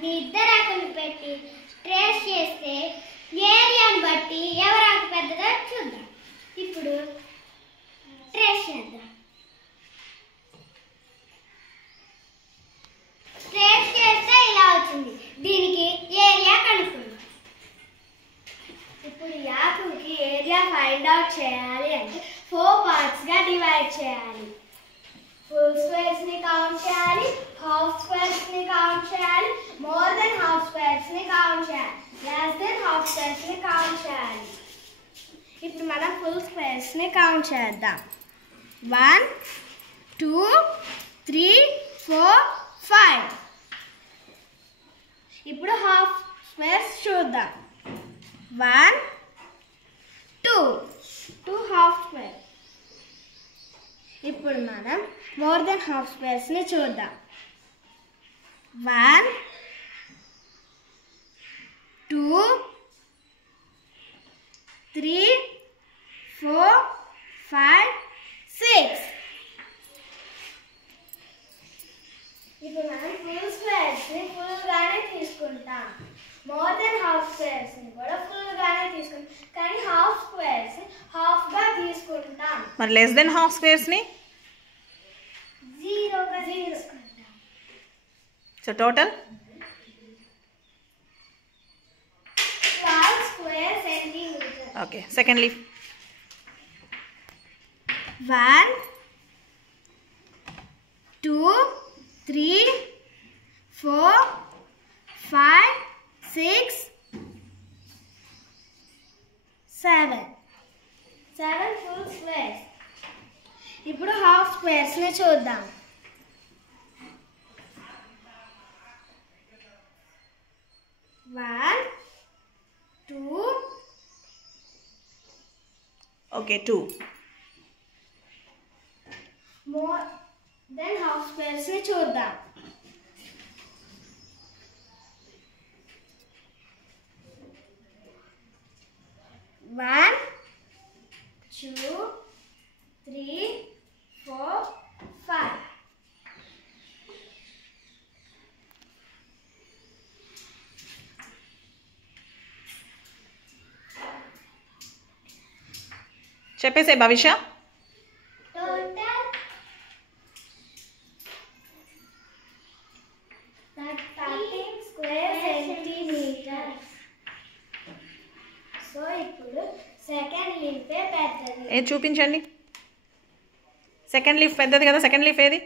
మీ ఇద్దరు ఆకులు పెట్టి ట్రేస్ చేస్తే ఏరియాని బట్టి ఎవరు ఆకు పెద్దదో చూద్దాం. ఇప్పుడు ట్రేస్ చేద్దాం. ట్రేస్ చేస్తే ఇలా వచ్చింది. దీనికి ఏరియా కనుక్కుందాం. ఇప్పుడు ఈ ఆకుకి ఏరియా ఫైండ్ అవుట్ చేయాలి అంటే 4 పార్ట్స్గా డివైడ్ చేయాలి. ఫుల్ స్క్వేర్స్ని కౌంట్ చేయాలి, హాఫ్ స్క్వేర్స్ని కౌంట్ చేయాలి, మోర్ దెన్ హాఫ్ స్క్వేర్స్ని కౌంట్ చేయాలి, లెస్ దెన్ హాఫ్ స్క్వేర్స్ని కౌంట్ చేయాలి. ఇప్పుడు మనం ఫుల్ స్క్వేర్స్ని కౌంట్ చేద్దాం. 1 2 3 4 5. ఇప్పుడు హాఫ్ స్క్వేర్స్ చూద్దాం. 1 2 హాఫ్ స్క్వేర్. ఇప్పుడు మనం మోర్ దెన్ హాఫ్ స్క్వేర్స్ని చూద్దాం. 1 2 3 4 5 6. ఇప్పుడు మనం ఫుల్ స్క్వేర్స్ని ఫుల్గానే తీసుకుంటాం. మోర్ దెన్ హాఫ్ స్క్వేర్స్ని కూడా ఫుల్గానే తీసుకుంటాం. కానీ హాఫ్ స్క్వేర్స్ హాఫ్గా తీసుకుంటాం. మరి లెస్ దెన్ హాఫ్ స్క్వేర్స్ని 0గా తీసుకుంటాం. So total 12 square centimetre. Okay. Second leaf 1 2 3 4 5 6 7 full squares. ఇప్పుడు హాఫ్ స్క్వేర్స్ని చూద్దాం. 1 2 ఓకే 2. మోర్ దెన్ హాఫ్ స్క్వేర్స్ని చూద్దాం. 1 2 3 4 5. చెప్పేసే Bhavishya. Total 13 square centimetres. So ఇప్పుడు సెకండ్ లీఫే పెద్దది. చూపించండి. సెకండ్ లీఫ్ పెద్దది కదా. సెకండ్ లీఫ్ ఏది?